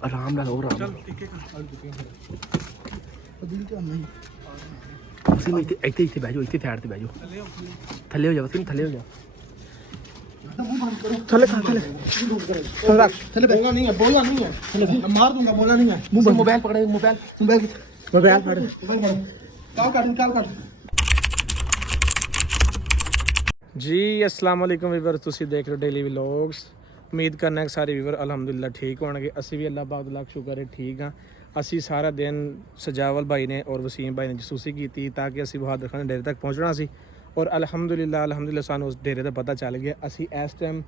आराम नाल हो आराम ਅਸੀਂ ਮੈਂ ਇੱਥੇ ਬਹਿ ਜਾਓ ਇੱਥੇ ਸਾਈਡ ਤੇ ਬਹਿ ਜਾਓ ਥੱਲੇ ਹੋ ਜਾਓ ਤੁਸੀਂ ਥੱਲੇ ਹੋ ਜਾਓ ਥੱਲੇ ਰੱਖ ਥੱਲੇ बोलना नहीं है मार दूंगा बोला नहीं है मोबाइल पकड़े मोबाइल फड़ निकाल काट जी अस्सलाम वालेकुम वीवर ਤੁਸੀਂ ਦੇਖ ਰਹੇ ਹੋ ਡੇਲੀ ਵਲੌਗਸ ਉਮੀਦ ਕਰਨਾ ਕਿ ਸਾਰੇ ਵੀਵਰ ਅਲਹਮਦੁਲਿਲਾ ਠੀਕ ਹੋਣਗੇ ਅਸੀਂ ਵੀ ਅੱਲਾਹ ਪਾਕ ਦਾ ਲੱਖ ਸ਼ੁਕਰ ਹੈ ਠੀਕ ਹਾਂ ਅਸੀਂ ਸਾਰਾ ਦਿਨ ਸਜਾਵਲ ਭਾਈ ਨੇ ਔਰ ਵਸੀਮ ਭਾਈ ਨੇ ਜਸੂਸੀ ਕੀਤੀ ਤਾਂ ਕਿ ਅਸੀਂ ਬਹਾਦਰ ਖਾਨ ਡੇਰੇ ਤੱਕ ਪਹੁੰਚਣਾ ਸੀ ਔਰ ਅਲਹਮਦੁਲਿਲਾ ਸਾਨੂੰ ਉਸ ਡੇਰੇ ਦਾ ਪਤਾ ਚੱਲ ਗਿਆ ਅਸੀਂ ਇਸ ਟਾਈਮ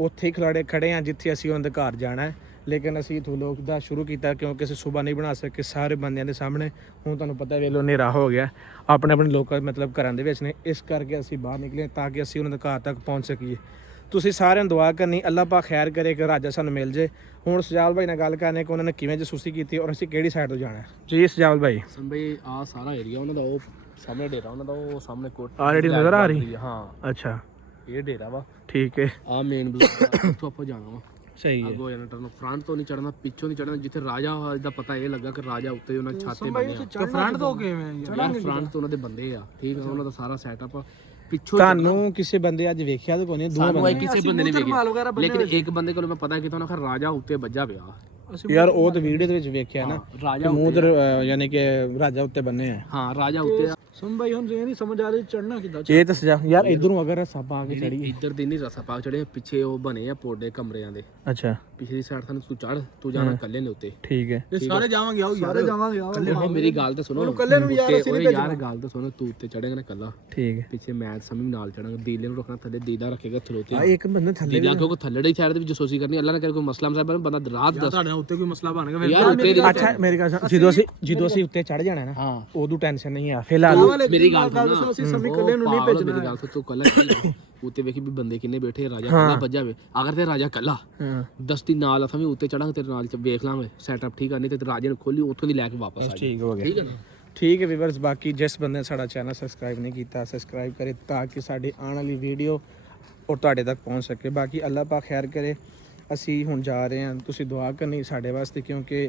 ਉੱਥੇ ਹੀ ਖੜੇ ਹਾਂ ਜਿੱਥੇ ਅਸੀਂ ਉਹਨਾਂ ਦੇ ਘਰ ਜਾਣਾ ਹੈ ਲੇਕਿਨ ਅਸੀਂ ਇਥੋਂ ਲੋਕ ਦਾ ਸ਼ੁਰੂ ਕੀਤਾ ਕਿਉਂਕਿ ਅਸੀਂ ਸੁਬਾਹ ਨਹੀਂ ਬਣਾ ਸਕੇ ਸਾਰੇ ਬੰਦਿਆਂ ਦੇ ਸਾਹਮਣੇ ਹੁਣ ਤੁਹਾਨੂੰ ਪਤਾ ਵੇਲੋ ਹਨੇਰਾ ਹੋ ਗਿਆ ਆਪਣੇ ਲੋਕ ਮਤਲਬ ਘਰਾਂ ਦੇ ਵਿੱਚ ਨੇ ਇਸ ਕਰਕੇ ਅਸੀਂ ਬਾਹਰ ਨਿਕਲੇ ਤਾਂ ਕਿ ਅਸੀਂ ਉਹਨਾਂ ਦੇ ਘਰ ਤੱਕ ਪਹੁੰਚ ਸਕੀਏ ਤੁਸੀਂ ਸਾਰਿਆਂ ਨੂੰ ਦੁਆ ਕਰਨੀ ਅੱਲਾਹ ਪਾਕ ਖੈਰ ਕਰੇ ਕਿ ਰਾਜਾ ਸਾਨੂੰ ਮਿਲ ਜੇ ਹੁਣ ਸਜਾਵਲ ਭਾਈ ਨਾਲ ਗੱਲ ਕਰਨੇ ਕਿ ਉਹਨਾਂ ਨੇ ਕਿਵੇਂ ਜਸੂਸੀ ਕੀਤੀ ਔਰ ਅਸੀਂ ਕਿਹੜੀ ਸਾਈਡ ਤੋਂ ਜਾਣਾ ਜੀ ਸਜਾਵਲ ਭਾਈ ਸੰਭਈ ਆ ਸਾਰਾ ਏਰੀਆ ਉਹਨਾਂ ਦਾ ਉਹ ਸਾਹਮਣੇ ਡੇਰਾ ਉਹਨਾਂ ਦਾ ਉਹ ਸਾਹਮਣੇ ਕੋਟ ਆ ਜਿਹੜੀ ਨਜ਼ਰ ਆ ਰਹੀ ਹਾਂ ਅੱਛਾ ਇਹ ਡੇਰਾ ਵਾ ਠੀਕ ਹੈ ਆ ਮੇਨ ਬਲਾਕ ਉੱਥੋਂ ਆਪਾਂ ਜਾਣਾ ਵਾ ਸਹੀ ਹੈ ਅੱਗੋਂ ਜਾਣਾ ਟਰਨ ਫਰੰਟ ਤੋਂ ਨਹੀਂ ਚੜਨਾ ਪਿੱਛੋਂ ਨਹੀਂ ਚੜਨਾ ਜਿੱਥੇ ਰਾਜਾ ਦਾ ਪਤਾ ਇਹ ਲੱਗਾ ਕਿ ਰਾਜਾ ਉੱਤੇ ਉਹਨਾਂ ਛਾਤੇ ਬਣੇ ਆ ਫਰੰਟ ਤੋਂ ਕਿਵੇਂ ਯਾਰ ਫਰੰਟ ਤੋਂ ਉਹਨਾਂ ਦੇ ਬੰਦੇ ਆ ਠੀਕ ਆ ਉਹਨਾਂ ਦਾ ਸਾਰਾ ਸੈਟਅਪ ਪਿੱਛੋਂ ਤੁਹਾਨੂੰ ਕਿਸੇ ਬੰਦੇ ਅੱਜ ਵੇਖਿਆ ਤਾਂ ਕੋਈ ਨਹੀਂ ਦੋ ਸਾਨੂੰ ਕਿਸੇ ਬੰਦੇ ਨੇ ਵੇਖਿਆ ਲੇਕਿਨ ਇੱਕ ਬੰਦੇ ਕੋਲ ਮੈਂ ਪਤਾ ਕੀਤਾ ਉਹਨਾਂ ਦਾ ਰਾਜਾ ਉੱਤੇ ਵੱਜਾ ਪਿਆ ਯਾਰ ਉਹ ਤਾਂ ਵੀਡੀਓ ਦੇ ਵਿੱਚ ਵੇਖਿਆ ਨਾ ਰਾਜਾ ਮੂੰਹ ਯਾਨੀ ਕਿ ਰਾਜਾ ਉੱਤੇ ਬੰਨੇ ਆ ਹਾਂ ਰਾਜਾ ਉੱਤੇ ਸੰਭਈ ਹੁਣ ਇਹ ਨਹੀਂ ਸਮਝ ਆ ਰਹੀ ਚੜਨਾ ਕਿੱਦਾਂ ਇਹ ਤਾਂ ਸਜਾ ਯਾਰ ਇਧਰੋਂ ਅਗਰ ਰਸਾ ਪਾ ਕੇ ਚੜੀ ਇੱਧਰ ਦੀ ਨਹੀਂ ਰਸਾ ਪਾ ਚੜੇ ਪਿੱਛੇ ਉਹ ਬਣੇ ਆ ਪੋਡੇ ਕਮਰਿਆਂ ਦੇ ਅੱਛਾ ਪਿਛਲੀ ਸਾਈਡ ਸਾਨੂੰ ਤੂੰ ਚੜ ਤੂੰ ਜਾਣਾ ਕੱਲੇ ਨੇ ਉੱਤੇ ਠੀਕ ਹੈ ਸਾਰੇ ਜਾਵਾਂਗੇ ਆਓ ਸਾਰੇ ਜਾਵਾਂਗੇ ਉਹ ਮੇਰੀ ਗੱਲ ਤਾਂ ਸੁਣੋ ਕੱਲੇ ਨੂੰ ਯਾਰ ਅਸੀਂ ਨਹੀਂ ਯਾਰ ਗੱਲ ਤਾਂ ਸੁਣੋ ਤੂੰ ਉੱਤੇ ਚੜੇਗਾ ਨਾ ਕੱਲਾ ਠੀਕ ਹੈ ਪਿੱਛੇ ਮੈਚ ਸਮਝ ਨਾਲ ਚੜਾਂਗਾ ਦੀਲੇ ਨੂੰ ਰੱਖਣਾ ਥੱਲੇ ਦੀਦਾ ਰੱਖੇਗਾ ਥਲੋਤੇ ਆ ਇੱਕ ਬੰਦਾ ਥੱਲੇ ਦੀਦਾ ਕਿਉਂਕਿ ਥੱਲੜੇ ਸਾਈਡ ਦੇ ਵਿੱਚ ਜਸੋਸੀ ਕਰਨੀ ਅੱਲਾ ਨੇ ਕਰੇ ਕੋਈ ਮਸਲਾ ਮਸਲਾ ਬੰਦਾ ਰਾਤ ਦੱਸ ਤੁਹਾਡੇ ਉੱਤੇ ਕੋਈ ਮਸਲਾ ਬਣ ਗਿਆ ਯਾਰ ਉੱਤੇ ਦੀ ਅੱਛਾ ਮੇਰੀ ਗੱਲ ਸੁਣ ਜਦੋਂ ਅਸੀਂ ਉੱਤੇ ਚੜ ਜਾਣਾ ਨਾ ਹਾਂ ਉਦੋਂ ਟੈਨਸ਼ਨ ਨਹੀਂ ਆ ਫਿਲਹਾਲ ਮੇਰੀ ਗੱਲ ਸੁਣ ਅਸੀਂ ਸਮਝ ਕੱਲੇ ਨੂੰ ਨਹੀਂ ਭੇਜਣਾ ਮੇਰੀ ਗੱਲ ਤੂੰ ਕੱਲਾ ਉੱਤੇ ਵੇਖੀ ਵੀ ਬੰਦੇ ਕਿੰਨੇ ਬੈਠੇ ਰਾਜਾ ਕੱਲਾ ਵੱਜਾ ਵੇ ਅਗਰ ਤੇ ਰਾਜਾ ਕੱਲਾ ਦਸਤੀ ਨਾਲ ਅਸੀਂ ਉੱਤੇ ਚੜਾਂਗੇ ਤੇਰੇ ਨਾਲ ਵੇਖ ਲਾਂਗੇ ਸੈਟਅਪ ਠੀਕ ਆ ਨਹੀਂ ਤੇ ਰਾਜੇ ਨੂੰ ਖੋਲੀ ਉੱਥੋਂ ਦੀ ਲੈ ਕੇ ਵਾਪਸ ਆ ਠੀਕ ਹੋ ਗਿਆ ਠੀਕ ਹੈ ਨਾ ਠੀਕ ਹੈ ਵੀਵਰਸ ਬਾਕੀ ਜਿਸ ਬੰਦੇ ਨੇ ਸਾਡਾ ਚੈਨਲ ਸਬਸਕ੍ਰਾਈਬ ਨਹੀਂ ਕੀਤਾ ਸਬਸਕ੍ਰਾਈਬ ਕਰੇ ਤਾਂ ਕਿ ਸਾਡੀ ਆਉਣ ਵਾਲੀ ਵੀਡੀਓ ਔਰ ਤੁਹਾਡੇ ਤੱਕ ਪਹੁੰਚ ਸਕੇ ਬਾਕੀ ਅੱਲਾਹ ਪਾਕ ਖੈਰ ਕਰੇ ਅਸੀਂ ਹੁਣ ਜਾ ਰਹੇ ਹਾਂ ਤੁਸੀਂ ਦੁਆ ਕਰਨੀ ਸਾਡੇ ਵਾਸਤੇ ਕਿਉਂਕਿ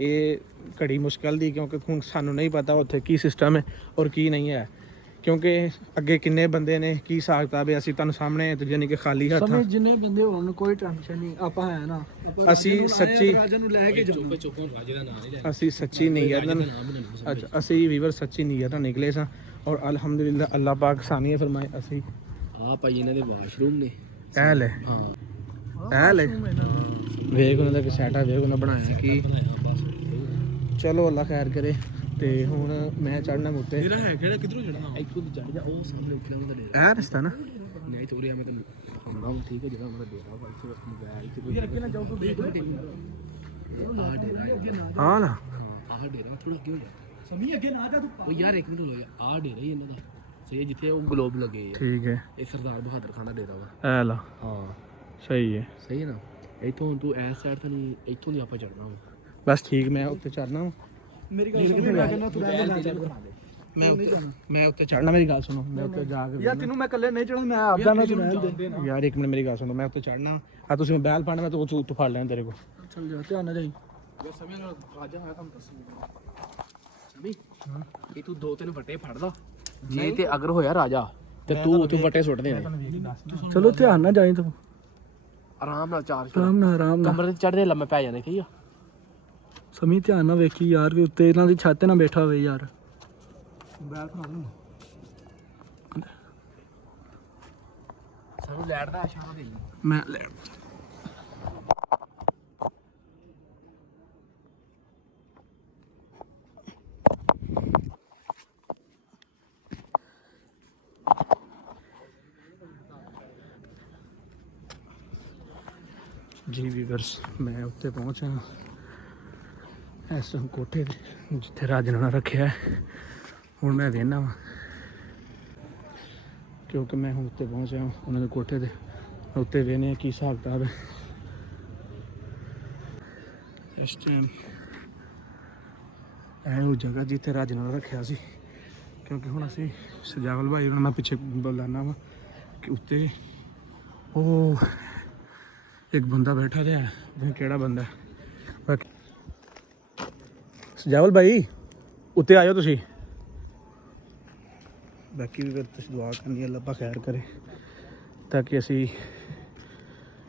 ਇਹ ਘੜੀ ਮੁਸ਼ਕਲ ਦੀ ਕਿਉਂਕਿ ਹੁਣ ਸਾਨੂੰ ਨਹੀਂ ਪਤਾ ਉੱਥੇ ਕੀ ਸਿਸਟਮ ਹੈ ਔਰ ਕੀ ਨਹੀਂ ਹੈ ਕਿਉਂਕਿ ਅੱਗੇ ਕਿੰਨੇ ਬੰਦੇ ਨੇ ਕੀ ਹਿਸਾਬ ਕਿਤਾਬ ਹੈ ਅਸੀਂ ਤੁਹਾਨੂੰ ਸਾਹਮਣੇ ਯਾਨੀ ਕਿ ਖਾਲੀ ਹੱਥ ਸਮੇਂ ਜਿੰਨੇ ਬੰਦੇ ਹੋਣ ਕੋਈ ਟੈਨਸ਼ਨ ਨਹੀਂ ਆਪਾਂ ਹੈ ਨਾ ਅਸੀਂ ਸੱਚੀ ਰਾਜਾ ਨੂੰ ਲੈ ਕੇ ਜਾਵਾਂਗੇ ਚੁੱਪ ਰਾਜੇ ਦਾ ਨਾਮ ਨਹੀਂ ਅਸੀਂ ਸੱਚੀ ਨੀਅਤ ਨਾਲ ਅੱਛਾ ਅਸੀਂ ਵੀਵਰ ਸੱਚੀ ਨੀਅਤ ਨਾਲ ਨਿਕਲੇ ਸਾਂ ਔਰ ਅਲਹਮਦੁਲਿਲਾ ਅੱਲਾਹ ਪਾਕ ਸਾਨੀਆਂ ਫਰਮਾਏ ਅਸੀਂ ਆ ਭਾਈ ਇਹਨਾਂ ਦੇ ਵਾਸ਼ਰੂਮ ਨੇ ਇਹ ਲੈ ਹਾਂ ਇਹ ਲੈ ਵੇਖ ਉਹਨਾਂ ਦਾ ਕਿ ਸੈਟਾ ਵੇਖ ਉਹਨਾਂ ਬਣਾਇਆ ਕੀ ਚਲੋ ਅੱਲਾਹ ਖੈਰ ਕਰੇ ਤੇ ਹੁਣ ਮੈਂ ਚੜਨਾ ਮੁੱਤੇ ਤੇਰਾ ਹੈ ਕਿਹੜਾ ਕਿਧਰੋਂ ਚੜਨਾ ਇੱਥੋਂ ਦੀ ਚੜ ਜਾ ਉਹ ਸਾਹਮਣੇ ਉੱਥੇ ਉਹਨਾਂ ਦਾ ਡੇਰਾ ਇਹ ਰਸਤਾ ਨਾ ਨਹੀਂ ਤੋਰਿਆ ਮੈਂ ਤੈਨੂੰ ਸਮਝਾਉਂ ਠੀਕ ਹੈ ਜਿਹੜਾ ਉਹਨਾਂ ਦਾ ਡੇਰਾ ਵਾ ਇੱਥੇ ਵਸਮ ਗਿਆ ਇੱਥੇ ਕੋਈ ਅੱਗੇ ਨਾ ਜਾਓ ਕੋਈ ਦੇਖ ਲੈ ਆਹ ਡੇਰਾ ਆ ਨਾ ਆਹ ਡੇਰਾ ਥੋੜਾ ਅੱਗੇ ਹੋ ਜਾ ਸਮੀ ਅੱਗੇ ਨਾ ਜਾ ਤੂੰ ਉਹ ਯਾਰ ਇੱਕ ਮਿੰਟ ਹੋ ਜਾ ਆਹ ਡੇਰਾ ਹੀ ਇਹਨਾਂ ਦਾ ਸਹੀ ਹੈ ਜਿੱਥੇ ਉਹ ਗਲੋਬ ਲੱਗੇ ਆ ਠੀਕ ਹੈ ਇਹ ਸਰਦਾਰ ਬਹਾਦਰ ਖਾਨ ਦਾ ਡੇਰਾ ਵਾ ਇਹ ਲਾ ਹਾਂ ਸਹੀ ਹੈ ਸਹੀ ਹੈ ਨਾ ਇੱਥੋਂ ਤੂੰ ਐਸ ਸਾਈਡ ਤੋਂ ਨਹੀਂ ਇੱਥੋਂ ਦੀ ਆਪਾਂ ਚੜਨਾ ਵਾ ਬਸ ਠੀਕ ਮੈਂ ਉੱਤੇ ਚੜਨਾ ਮੇਰੀ ਗੱਲ ਸੁਣ ਮੈਂ ਕਹਿੰਦਾ ਤੂੰ ਰਹਿ ਨਾ ਚੱਲ ਮੈਂ ਉੱਤੇ ਚੜਨਾ ਮੇਰੀ ਗੱਲ ਸੁਣੋ ਮੈਂ ਉੱਤੇ ਜਾ ਕੇ ਯਾਰ ਤੈਨੂੰ ਮੈਂ ਇਕੱਲੇ ਨਹੀਂ ਚੜਨਾ ਮੈਂ ਆਪਦਾ ਨਾ ਤੂੰ ਰਹਿਣ ਦੇ ਯਾਰ ਇੱਕ ਮਿੰਟ ਮੇਰੀ ਗੱਲ ਸੁਣੋ ਮੈਂ ਉੱਤੇ ਚੜਨਾ ਆ ਤੁਸੀਂ ਮੋਬਾਈਲ ਫੜਨਾ ਮੈਂ ਤੂੰ ਉੱਤੋਂ ਫੜ ਲੈਣਾ ਤੇਰੇ ਕੋਲ ਚੱਲ ਜਾ ਧਿਆਨ ਨਾਲ ਜਾਈ ਯਾਰ ਸਮੇਂ ਨਾਲ ਰਾਜਾ ਆਇਆ ਤੁਹਾਨੂੰ ਦੱਸੂਗਾ ਸਮੀ ਇਹ ਤੂੰ ਦੋ ਤਿੰਨ ਵੱਟੇ ਫੜਦਾ ਜੇ ਤੇ ਅਗਰ ਹੋਇਆ ਰਾਜਾ ਤੇ ਤੂੰ ਉੱਥੇ ਵੱਟੇ ਸੁੱਟ ਦੇ ਚਲੋ ਧਿਆਨ ਨਾਲ ਜਾਈ ਤੂੰ ਆਰਾਮ ਨਾਲ ਚਾਰਜ ਆਰਾਮ ਨਾਲ ਕਮਰੇ ਤੇ ਚੜਦੇ ਲੰਮੇ ਪੈ ਜਾਂਦੇ ਠੀਕ ਆ ਸਮੀ ਧਿਆਨ ਨਾਲ ਵੇਖੀ ਯਾਰ ਵੀ ਉੱਤੇ ਇਹਨਾਂ ਦੀ ਛੱਤ ਨਾ ਬੈਠਾ ਹੋਵੇ ਯਾਰ ਮੋਬਾਈਲ ਫੜਾ ਲੂੰ ਸਾਨੂੰ ਲੈਟ ਦਾ ਇਸ਼ਾਰਾ ਦੇ ਮੈਂ ਲੈ ਜੀ ਵੀਵਰਸ ਮੈਂ ਉੱਤੇ ਪਹੁੰਚਾ ਇਸ ਕੋਠੇ ਤੇ ਜਿੱਥੇ ਰਾਜਾ ਨੇ ਰੱਖਿਆ ਹੁਣ ਮੈਂ ਵੇਖਣਾ ਵਾ ਕਿਉਂਕਿ ਮੈਂ ਹੁਣ ਉੱਤੇ ਪਹੁੰਚਿਆ ਉਹਨਾਂ ਦੇ ਕੋਠੇ ਤੇ ਉੱਤੇ ਵੇਖਨੇ ਕੀ ਹਿਸਾਬ ਕਿਤਾਬ ਹੈ ਇਸ ਟਾਈਮ ਇਹ ਉਹ ਜਗ੍ਹਾ ਜਿੱਥੇ ਰਾਜਾ ਨੇ ਰੱਖਿਆ ਸੀ ਕਿਉਂਕਿ ਹੁਣ ਅਸੀਂ ਸਜਾਵਲ ਭਾਈ ਉਹਨਾਂ ਨਾਲ ਪਿੱਛੇ ਬੁਲਾਣਾ ਵਾ ਕਿ ਉੱਤੇ ਉਹ ਇੱਕ ਬੰਦਾ ਬੈਠਾ ਰਿਹਾ ਕਿਹੜਾ ਬੰਦਾ ਬਾਕੀ ਸਜਾਵਲ ਭਾਈ ਉੱਤੇ ਆਇਓ ਤੁਸੀਂ ਬਾਕੀ ਵੀ ਫਿਰ ਤੁਸੀਂ ਦੁਆ ਕਰਨੀ ਅੱਲਾਹ ਪਾ ਖੈਰ ਕਰੇ ਤਾਂ ਕਿ ਅਸੀਂ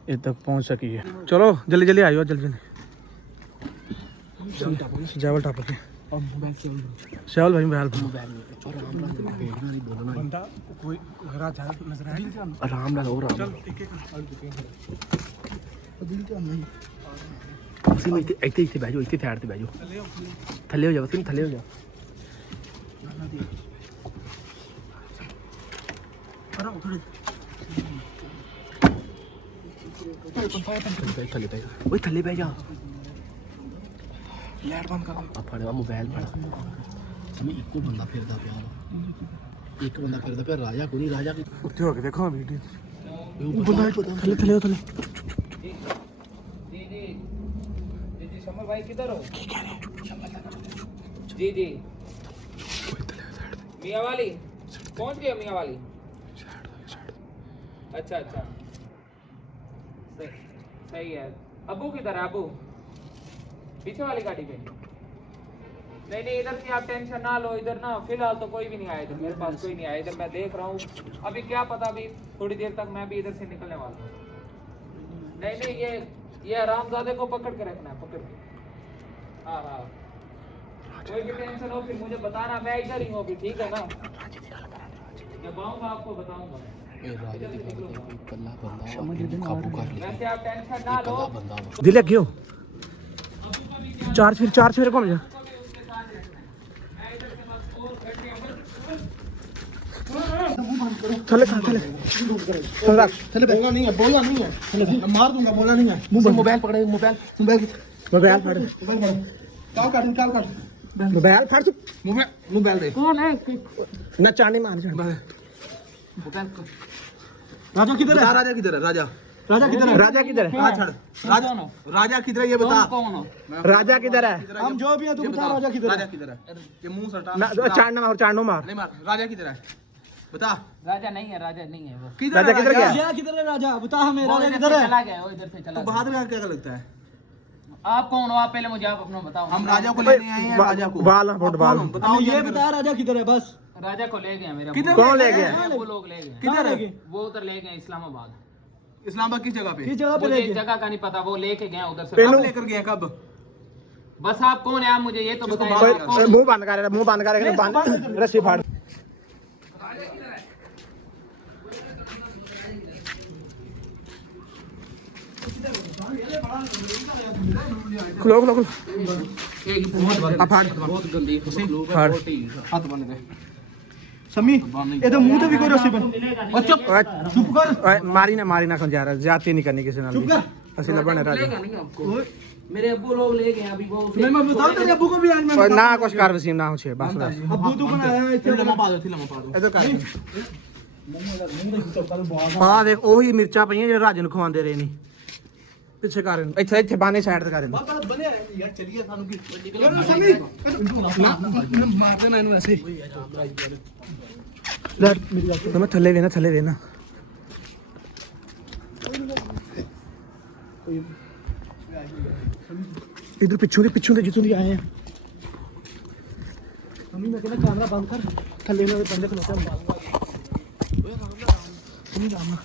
ਇੱਥੇ ਤੱਕ ਪਹੁੰਚ ਸਕੀਏ ਚਲੋ ਜਲਦੀ ਜਲਦੀ ਆਇਓ ਜਲਦੀ ਸਜਾਵਲ ਟੱਪ ਕੇ ਸਜਾਵਲ ਭਾਈ ਮੋਬਾਈਲ ਬੰਦਾ ਕੋਈ ਰਾਜਾ ਨਜ਼ਰ ਆਇਆ ਆਰਾਮ ਨਾਲ ਹੋਰ ਆਰਾਮ ਤੁਸੀਂ ਇੱਥੇ ਬਹਿ ਜਾਓ ਇੱਥੇ ਸਾਈਡ ਤੇ ਬਹਿ ਜਾਓ ਥੱਲੇ ਹੋ ਜਾਓ ਤੁਸੀਂ ਥੱਲੇ ਹੋ ਜਾਓ ਥੱਲੇ ਬਹਿ ਜਾ ਲੈਟ ਬੰਦ ਕਰ ਆ ਫੜਿਆ ਮੋਬਾਈਲ ਫੜ ਸਮੇਂ ਇੱਕੋ ਬੰਦਾ ਫਿਰਦਾ ਪਿਆ ਇੱਕ ਬੰਦਾ ਫਿਰਦਾ ਪਿਆ ਰਾਜਾ ਕੋਈ ਨਹੀਂ ਰਾਜਾ ਉੱਤੇ ਹੋ ਕੇ ਦੇਖੋ ਵੀਡੀਓ ਥੱਲੇ जी शमर भाई किधर हो? जी जी मियाँ वाली पहुंच गए मियाँ वाली अच्छा अच्छा सही है अबू किधर है अबू पीछे वाली गाड़ी में नहीं इधर की आप टेंशन ना लो इधर ना फिलहाल तो कोई भी नहीं आया इधर मेरे पास कोई नहीं आया इधर मैं देख रहा हूँ अभी क्या पता अभी थोड़ी देर तक मैं भी इधर से निकलने वाला हूँ नहीं ये आरामजादे को पकड़ के रखना है पकड़ के हाँ कोई भी टेंशन हो फिर मुझे बताना मैं इधर ही हूँ अभी ठीक है ना जब आऊँगा आपको बताऊँगा वैसे आप टेंशन ना लो दिल क्यों चार फिर कौन जा थले बोलना नहीं है मार दूंगा बोलना नहीं है मोबाइल पकड़े मोबाइल फाड़ निकाल काट मोबाइल फाड़ मोबाइल दे कौन है ना चांदी मार राजा किधर है राजा किधर है राजा राजा किधर है राजा किधर है ये बता कौन हो राजा किधर है हम जो भी है तू बता राजा किधर राजा किधर है ये मुंह सटा चांदो मार नहीं मार राजा किधर है बता राजा नहीं है वो राजा किधर गया राजा किधर है राजा बता हमें वो राजा इधर किधर से है चला गया वो इधर से चला तो बाहर में क्या लगता है आप कौन हो आप पहले मुझे आप अपना बताओ हम राजा को लेने आए हैं राजा को बाल फुटबॉल बताओ हमें ये बता राजा किधर है बस राजा को ले गया मेरा कौन ले गया वो लोग ले गए किधर है वो उधर ले गए इस्लामाबाद इस्लामाबाद किस जगह पे किस जगह पे मुझे ले इस गए जगह का नहीं पता वो लेके गए उधर से कब लेकर गए कब बस आप कौन है आप मुझे ये तो बताइए मुंह बंद कर रस्सी फाड़ खलो बहुत गंदी फाड़ हाथ बन गए समी ये तो मुंह तो भी कोई रस्सी बन चुप कर मारी ना खंजारा ज्यादती नहीं करनी किसी नाल असि लबण राजा मेरे अब्बू लोग ले गए अभी वो मैं बताऊं तेरे अब्बू को भी आज मैं ना कुछ कर वसीम ना हो छे बस अब्बू तू बनाया है इथे लम्बा पा दो इधर कर हां देख ओही मिर्चा पईਆਂ ਜਿਹੜੇ ਰਾਜੇ ਨੂੰ ਖਵਾਉਂਦੇ ਰਹੇ ਨਹੀਂ ਪਿੱਛੇ ਕਰ ਇੱਥੇ ਬਾਨੇ ਸਾਈਡ ਤੇ ਕਰ बने रहे यार चलिए सानू की समी मार देना इन्हें ऐसे ਲੈ ਮੇਰੀ ਗੱਲ ਸੁਣ ਮੈਂ ਥੱਲੇ ਵੇਨਾ इधर पिछू दे जितों दी आए हैं समी मैं कहना कैमरा बंद कर थल्ले ना बंदे खलोते हैं समी राम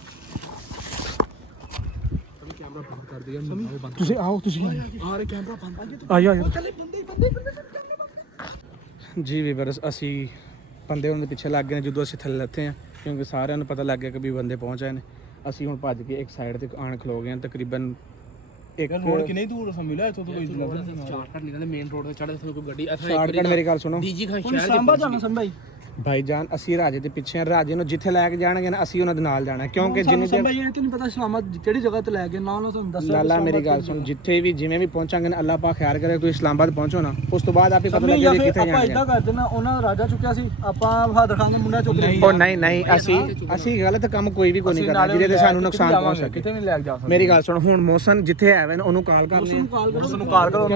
कैमरा बंद कर दिया ਤੁਸੀਂ ਆਓ ਤੁਸੀਂ आ रहे कैमरा बंद ਆਇਓ चले बंदे ਜੀ ਵੀਵਰਸ ਅਸੀਂ ਬੰਦੇ ਉਹਨਾਂ ਦੇ ਪਿੱਛੇ ਲੱਗ ਗਏ ਨੇ ਜਦੋਂ ਅਸੀਂ ਥੱਲੇ ਲੱਥੇ ਆ ਕਿਉਂਕਿ ਸਾਰਿਆਂ ਨੂੰ ਪਤਾ ਲੱਗ ਗਿਆ ਕਿ ਵੀ ਬੰਦੇ ਪਹੁੰਚ ਆਏ ਨੇ ਅਸੀਂ ਹੁਣ ਭੱਜ ਕੇ ਇੱਕ ਸਾਈਡ ਤੇ ਆਣ ਖਲੋ ਗਏ ਹਾਂ ਤਕਰੀਬਨ ਇੱਕ रोड कितनी दूर समी ला तो कोई शॉर्टकट निकले मेन रोड पे चढ़े थे कोई गाड़ी ਸ਼ਾਰਟਕਟ ਮੇਰੀ ਗੱਲ ਸੁਣੋ डीजी खान शहर सांबा जाना सम भाई ਭਾਈਜਾਨ ਅਸੀਂ ਰਾਜੇ ਦੇ ਪਿੱਛੇ ਆ ਰਾਜੇ ਨੂੰ ਜਿੱਥੇ ਲੈ ਕੇ ਜਾਣਗੇ ਨਾ ਅਸੀਂ ਉਹਨਾਂ ਦੇ ਨਾਲ ਜਾਣਾ ਕਿਉਂਕਿ ਜਿੰਨੇ सम भाई ये तो नहीं पता इस्लामाबाद केड़ी जगह ते ले गए ना ना तुम दस ਲਾਲਾ ਮੇਰੀ ਗੱਲ ਸੁਣ ਜਿੱਥੇ ਵੀ ਜਿਵੇਂ ਵੀ ਪਹੁੰਚਾਂਗੇ ਨਾ ਅੱਲਾਹ ਪਾਕ ਖੈਰ ਕਰੇ ਤੁਸੀਂ ਇਸਲਾਮਾਬਾਦ ਪਹੁੰਚੋ ਨਾ ਉਸ ਤੋਂ ਬਾਅਦ ਆਪੇ ਪਤਾ ਸमी ਲੱਗੇ या ਵੀ फिर ਕਿੱਥੇ ਆਪਾਂ ਜਾਣਾ ਇਦਾਂ ਕਰਦੇ ਨਾ ਉਹਨਾਂ ਰਾਜਾ ਚੁੱਕਿਆ ਸੀ ਆਪਾਂ ਬਹਾਦਰ ਖਾਨ ਦਾ ਮੁੰਡਾ ਚੁੱਕ ਲਿਆ ਉਹ ਨਹੀਂ ਅਸੀਂ ਗਲਤ ਕੰਮ ਕੋਈ ਵੀ ਕੋਈ ਨਹੀਂ ਕਰਨਾ ਜਿਹਦੇ ਤੇ ਸਾਨੂੰ ਨੁਕਸਾਨ ਪਹੁੰਚ ਸਕੇ ਕਿਤੇ ਵੀ ਲੈ ਕੇ ਜਾ ਸਕਦੇ ਮੇਰੀ ਗੱਲ ਸੁਣ ਹੁਣ ਮੋਸਨ ਜਿੱਥੇ ਆਵੇ ਨਾ ਉਹਨੂੰ ਕਾਲ ਕਰ ਲਈ ਉਸਨੂੰ ਕਾਲ ਕਰੋ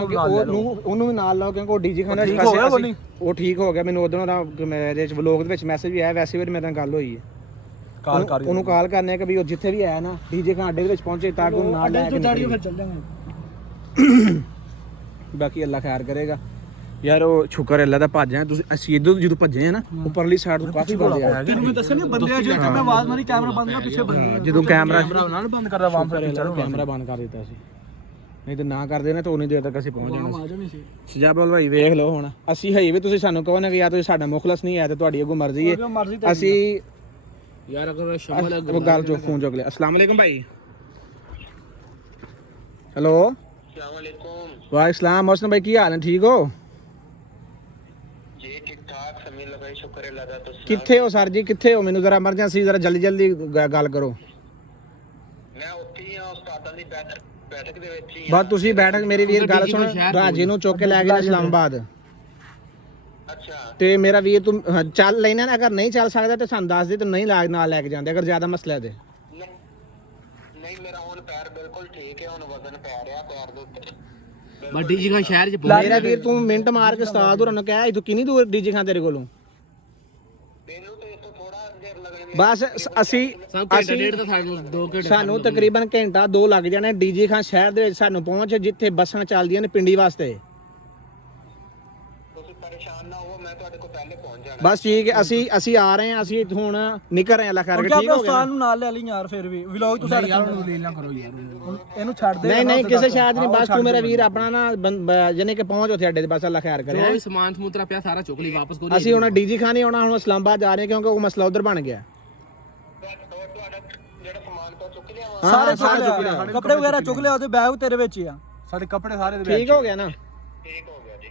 ਉਹਨੂੰ ਵੀ ਨਾਲ ਲਾਓ ਕਿਉਂਕਿ ਉਹ ਡੀਜੀ ਖਾਨ ਠੀਕ ਹੋ ਗਿਆ ਕੋਈ ਉਹ ਠੀਕ ਹੋ ਗਿਆ ਮੈਨੂੰ ਉਦੋਂ ਦਾ ਮੇਰੇ ਵਲੋਗ ਦੇ ਵਿੱਚ ਮੈਸੇਜ ਵੀ ਆਇਆ ਵੈਸੇ ਵੀ ਮੇਰੇ ਨਾਲ ਗੱਲ ਹੋਈ ਹੈ ਕਾਲ ਕਰ ਉਹਨੂੰ ਕਾਲ ਕਰਨੇ ਕਿ ਵੀ ਉਹ ਜਿੱਥੇ ਵੀ ਆਇਆ ਨਾ ਡੀਜੇ ਖਾਨ ਅੱਡੇ ਦੇ ਵਿੱਚ ਪਹੁੰਚੇ ਤਾਂ ਕਿ ਉਹਨੂੰ ਨਾਲ ਲੈ ਕੇ ਫਿਰ ਚੱਲ ਜਾਵਾਂਗੇ ਬਾਕੀ ਅੱਲਾ ਖੈਰ ਕਰੇਗਾ ਯਾਰ ਉਹ ਸ਼ੁਕਰ ਅੱਲਾ ਦਾ ਭੱਜ ਆਏ ਤੁਸੀਂ। ਅਸੀਂ ਇੱਧਰ ਜਦੋਂ ਭੱਜੇ ਆ ਨਾ ਉੱਪਰਲੀ ਸਾਈਡ ਤੋਂ ਕਾਫੀ ਬੰਦੇ ਆ ਗਏ। ਮੈਂ ਦੱਸਿਆ ਨਹੀਂ ਬੰਦੇ ਆ ਜੇ ਮੈਂ ਆਵਾਜ਼ ਮਾਰੀ ਕੈਮਰਾ ਬੰਦ ਕਰ ਪਿੱਛੇ ਬੰਦੇ ਜਦੋਂ ਕੈਮਰਾ ਉਹਨਾਂ ਨੇ ਬੰਦ ਕਰਦਾ ਵਾਮ ਕੈਮਰਾ ਬੰਦ ਕਰ ਦਿੱਤਾ ਸੀ, ਨਹੀਂ ਤੇ ਨਾ ਕਰਦੇ ਨਾ ਤਾਂ ਉਨੀ ਦੇਰ ਤੱਕ ਅਸੀਂ ਪਹੁੰਚ ਜਾਣਾ ਆ ਜਾਣੀ ਸੀ। ਸਜਾਬਲ ਭਾਈ ਵੇਖ ਲਓ ਹੁਣ ਅਸੀਂ ਹੈ ਵੀ ਤੁਸੀਂ ਸਾਨੂੰ ਕਹੋ ਨਾ ਕਿ ਯਾਰ ਤੁਸੀਂ ਸਾਡਾ ਮੁਖਲਸ ਨਹੀਂ ਹੈ ਤੇ ਤੁਹਾਡੀ ਅੱਗੋਂ ਮਰਜ਼ੀ ਹੈ। ਮਰਜ਼ੀ ਤੇ ਅਸੀਂ ਯਾਰ ਅਗਰ ਸ਼ਮਲ ਉਹ ਗੱਲ ਚੋਂ ਫੋਨ ਚੁੱਕ ਲਿਆ। अस्सलाम वालेकुम भाई। हेलो वालेकुम मोहसिन भाई की हाल है, ठीक हो जी? ठीक ठाक समीर भाई, शुक्र है अल्लाह दा। तुस किथे हो सर जी, किथे हो? मैनू जरा एमरजेंसी जरा जल्दी जल्दी गल करो। मैं ਉੱਥੇ ਹੀ ਆ ਉਸਤਾਦਾਂ ਦੀ ਬੈਠਕ ਦੇ ਵਿੱਚ ਹੀ बस तुसी बैठक मेरी वीर गल सुन, राजे नू चुक के लै गए इस्लामाबाद ਅੱਛਾ ਤੇ ਮੇਰਾ ਵੀਰ ਤੂੰ ਚੱਲ ਲੈਣਾ ਨਾ, ਅਗਰ ਨਹੀਂ ਚੱਲ ਸਕਦਾ ਤੇ ਸਾਨੂੰ ਦੱਸ ਦੇ, ਤੂੰ ਨਹੀਂ ਨਾਲ ਲੈ ਕੇ ਜਾਂਦੇ ਅਗਰ ਜ਼ਿਆਦਾ ਮਸਲਾ ਹੈ ਤੇ। ਨਹੀਂ ਮੇਰਾ ਹੁਣ ਪੈਰ ਬਿਲਕੁਲ ਠੀਕ ਹੈ, ਹੁਣ ਵਜ਼ਨ ਪੈ ਰਿਹਾ ਪੈਰ ਦੇ ਉੱਤੇ। ਮੈਂ ਡੀਜੀ ਖਾਨ ਸ਼ਹਿਰ ਚ ਮੇਰਾ ਵੀਰ ਤੂੰ ਮਿੰਟ ਮਾਰ ਕੇ ਉਸਤਾਦ ਹੋਰਾਂ ਨੂੰ ਕਹਿ ਤੂੰ ਕਿੰਨੀ ਦੂਰ ਡੀਜੀ ਖਾਂ ਤੇਰੇ ਕੋਲੋਂ? ਮੈਨੂੰ ਤਾਂ ਇਸ ਤੋਂ ਥੋੜਾ ਦੇਰ ਲੱਗਣੀ ਬਸ ਅਸੀਂ ਘੰਟਾ ਡੇਢ ਦਾ ਸਾਨੂੰ 2 ਘੰਟੇ ਸਾਨੂੰ ਤਕਰੀਬਨ ਘੰਟਾ 2 ਲੱਗ ਜਾਣੇ ਡੀਜੀ ਖਾਂ ਸ਼ਹਿਰ ਦੇ ਵਿੱਚ ਸਾਨੂੰ ਪਹੁੰਚ, ਜਿੱਥੇ ਬੱਸਾਂ ਚੱਲਦੀਆਂ ਨੇ ਪਿੰਡੀ ਵਾਸਤੇ। ਤੁਸੀਂ ਪਰੇਸ਼ਾਨ ਨਾ ਹੋ, ਮੈਂ ਤੁਹਾਡੇ ਕੋਲ ਪਹਿਲੇ ਪਹੁੰਚ ਜਾਣਾ। ਬਸ ਠੀਕ ਹੈ, ਅਸੀਂ ਆ ਰਹੇ ਹਾਂ, ਅਸੀਂ ਹੁਣ ਨਿਕਲ ਰਹੇ ਹਾਂ ਅੱਲਾ ਖੈਰ ਕੇ, ਠੀਕ ਹੋ ਗਿਆ? ਉਸਤਾਦ ਨੂੰ ਨਾਲ ਲੈ ਲਈ ਯਾਰ, ਫਿਰ ਵੀ ਵਲੌਗ ਤੂੰ ਸਾਡੇ ਯਾਰ ਨੂੰ ਲੈ ਲਾ ਕਰੋ ਯਾਰ ਇਹਨੂੰ ਛੱਡ ਦੇ। ਨਹੀਂ ਕਿਸੇ ਸ਼ਾਇਦ ਨਹੀਂ, ਬਸ ਤੂੰ ਮੇਰਾ ਵੀਰ ਆਪਣਾ ਨਾ ਜਾਨੇ ਕਿ ਪਹੁੰਚ ਉੱਥੇ ਅੱਡੇ ਤੇ, ਬਸ ਅੱਲਾ ਖੈਰ ਕਰੇ। ਜੋ ਵੀ ਸਮਾਨ ਸਮੂਤਰਾ ਪਿਆ ਸਾਰਾ ਚੁੱਕ ਲਈ ਵਾਪਸ ਕੋਈ ਅਸੀਂ ਹੁਣ ਡੀਜੀ ਖਾਨ ਹੀ ਆਉਣਾ, ਹੁਣ ਇਸਲਾਮਾਬਾਦ ਜਾ ਰਹੇ ਹਾਂ ਕਿਉਂਕਿ ਉਹ ਮਸਲਾ ਉਧਰ ਬਣ ਗਿਆ। ਤੁਹਾਡਾ ਜਿਹੜਾ ਸਮਾਨ ਤੋਂ ਚੁੱਕ ਲਿਆ ਵਾ? ਸਾਰੇ ਚੁੱਕ ਲਿਆ, ਕੱਪੜੇ ਵਗੈਰਾ ਚੁੱਕ ਲਿਆ, ਉਹਦੇ ਬੈਗ ਤੇਰੇ ਵਿੱਚ ਹੀ ਆ। ਸਾਡੇ ਕੱਪੜੇ ਸਾਰੇ ਦੇ ਠੀਕ ਹੋ ਗਿਆ ਨਾ? ਠੀਕ ਹੋ ਗਿਆ ਜੀ।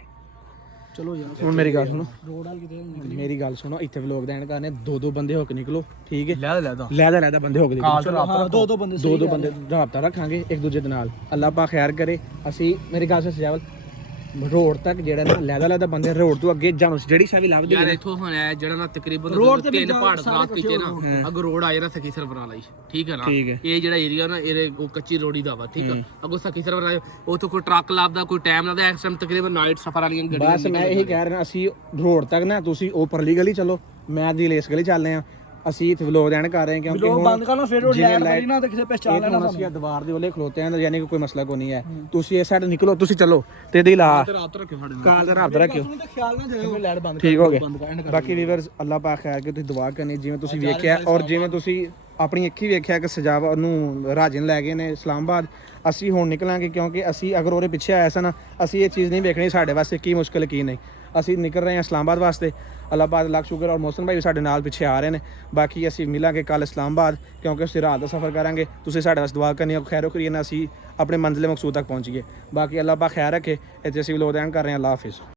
ਚਲੋ ਯਾਰ ਹੁਣ ਮੇਰੀ ਗੱਲ ਸੁਣੋ, ਰੋਡ ਵਾਲ ਕਿਤੇ ਮੇਰੀ ਗੱਲ ਸੁਣੋ, ਇੱਥੇ ਵਲੋਗ ਦੇਣ ਕਰਨੇ 2-2 ਬੰਦੇ ਹੋ ਕੇ ਨਿਕਲੋ, ਠੀਕ ਹੈ? ਲੈਦਾ ਬੰਦੇ ਹੋ ਕੇ ਨਿਕਲੋ। ਹਾਂ 2 ਬੰਦੇ ਦੋ ਬੰਦੇ ਰਾਬਤਾ ਰੱਖਾਂਗੇ ਇੱਕ ਦੂਜੇ ਦੇ ਨਾਲ, ਅੱਲਾਹ ਪਾ ਖੈਰ ਕਰੇ। ਅਸੀਂ ਮੇਰੀ ਗੱਲ ਸਜਾਵਲ ਰੋਡ ਤੱਕ ਜਿਹੜਾ ਨਾ ਲੈਦਾ ਬੰਦੇ ਰੋਡ ਤੋਂ ਅੱਗੇ ਜਾਣੋ, ਜਿਹੜੀ ਸ਼ਾਵੀ ਲੱਭਦੀ ਯਾਰ ਇੱਥੋਂ ਹੁਣ ਇਹ ਜਿਹੜਾ ਨਾ ਤਕਰੀਬਨ ਰੋਡ ਤੇ 3 ਪਹਾੜ ਕ੍ਰਾਸ ਕੀਤੇ ਨਾ, ਅੱਗੋਂ ਰੋਡ ਆ ਜਾਣਾ ਸਖੀ ਸਰਵਰਾਂ ਲਈ, ਠੀਕ ਹੈ ਨਾ? ਠੀਕ ਹੈ। ਇਹ ਜਿਹੜਾ ਏਰੀਆ ਨਾ ਇਹ ਉਹ ਕੱਚੀ ਰੋੜੀ ਦਾ ਵਾ, ਠੀਕ ਆ? ਅੱਗੋਂ ਸਖੀ ਸਰਵਰ ਆਏ, ਉੱਥੋਂ ਕੋਈ ਟਰੱਕ ਲੱਭਦਾ, ਕੋਈ ਟਾਈਮ ਲੱਗਦਾ, ਇਸ ਟਾਈਮ ਤਕਰੀਬਨ ਨਾਈਟ ਸਫਰ ਵਾਲੀਆਂ ਗੱਡੀਆਂ। ਬਸ ਮੈਂ ਇਹੀ ਕਹਿ ਰਿਹਾ, ਅਸੀਂ ਰੋਡ ਤੱਕ ਨਾ, ਤੁਸੀਂ ਉਹ ਪਰਲੀ ਗਲੀ ਚੱਲੋ, ਮੈਂ ਦੀ ਲੇਸ ਗਲੀ ਚੱਲਦੇ ਆ। ਅਸੀਂ ਇੱਥੇ ਵਲੋਗ ਦੇਣ ਕਰ ਰਹੇ ਹਾਂ ਕਿਉਂਕਿ ਵਲੋਗ ਬੰਦ ਕਰਨਾ, ਫਿਰ ਉਹ ਲੈਟ ਬਣੀ ਨਾ ਤੇ ਕਿਸੇ ਪਹਿਚਾਨ ਲੈਣਾ ਅਸੀਂ ਆ ਦੀਵਾਰ ਦੇ ਉਹਲੇ ਖਲੋਤੇ ਆਂ, ਯਾਨੀ ਕਿ ਕੋਈ ਮਸਲਾ ਕੋਈ ਨਹੀਂ ਹੈ। ਤੁਸੀਂ ਇਸ ਸਾਈਡ ਨਿਕਲੋ, ਤੁਸੀਂ ਚੱਲੋ ਤੇ ਇਹਦੀ ਲਾ ਰਾਤ ਰੱਖਿਓ ਸਾਡੇ ਨਾਲ। ਕਾਲ ਦਾ ਰਾਬਤਾ ਰੱਖਿਓ, ਤੇ ਖਿਆਲ ਨਾ ਜਾਇਓ ਲੈਟ ਬੰਦ ਠੀਕ ਹੋ ਗਿਆ? ਬਾਕੀ ਵੀਵਰਸ ਅੱਲਾਹ ਪਾਕ ਖੈਰ ਕੇ ਤੁਸੀਂ ਦੁਆ ਕਰਨੀ, ਜਿਵੇਂ ਤੁਸੀਂ ਵੇਖਿਆ ਔਰ ਜਿਵੇਂ ਤੁਸੀਂ ਆਪਣੀ ਅੱਖੀ ਵੇਖਿਆ ਕਿ ਸਜਾਵਾ ਉਹਨੂੰ ਰਾਜੇ ਨੂੰ ਲੈ ਗਏ ਨੇ ਇਸਲਾਮਾਬਾਦ। ਅਸੀਂ ਹੁਣ ਨਿਕਲਾਂਗੇ ਕਿਉਂਕਿ ਅਸੀਂ ਅਗਰ ਉਹਦੇ ਪਿੱਛੇ ਆਇਆ ਸਨ, ਅਸੀਂ ਇਹ ਚੀਜ਼ ਨਹੀਂ ਵੇਖਣੀ ਸਾਡੇ ਵਾਸਤੇ ਕੀ ਮੁਸ਼ਕਿਲ ਕੀ ਨਹੀਂ। ਅਸੀਂ ਨਿਕਲ ਰਹੇ ਹਾਂ ਇਸਲਾਮਾਬਾਦ ਵਾਸਤੇ, ਅੱਲਾਹ ਪਾਕ ਲੱਖ ਸ਼ੁਕਰ। ਔਰ ਮੋਹਸਿਨ ਭਾਈ ਵੀ ਸਾਡੇ ਨਾਲ ਪਿੱਛੇ ਆ ਰਹੇ ਨੇ। ਬਾਕੀ ਅਸੀਂ ਮਿਲਾਂਗੇ ਕੱਲ ਇਸਲਾਮਾਬਾਦ ਕਿਉਂਕਿ ਅਸੀਂ ਰਾਤ ਦਾ ਸਫ਼ਰ ਕਰਾਂਗੇ। ਤੁਸੀਂ ਸਾਡੇ ਵਾਸਤੇ ਦੁਆ ਕਰਨੀ, ਖੈਰੋ ਕਰੀਏ ਨਾ ਅਸੀਂ ਆਪਣੇ ਮੰਜ਼ਿਲ ਮਕਸੂਦ ਤੱਕ ਪਹੁੰਚੀਏ। ਬਾਕੀ ਅੱਲਾਹ ਪਾਕ ਖੈਰ ਰੱਖੇ। ਇੱਥੇ ਅਸੀਂ ਵਲੋਗ ਕਰ ਰਹੇ ਹਾਂ। ਅੱਲਾਹ ਹਾਫਿਜ਼।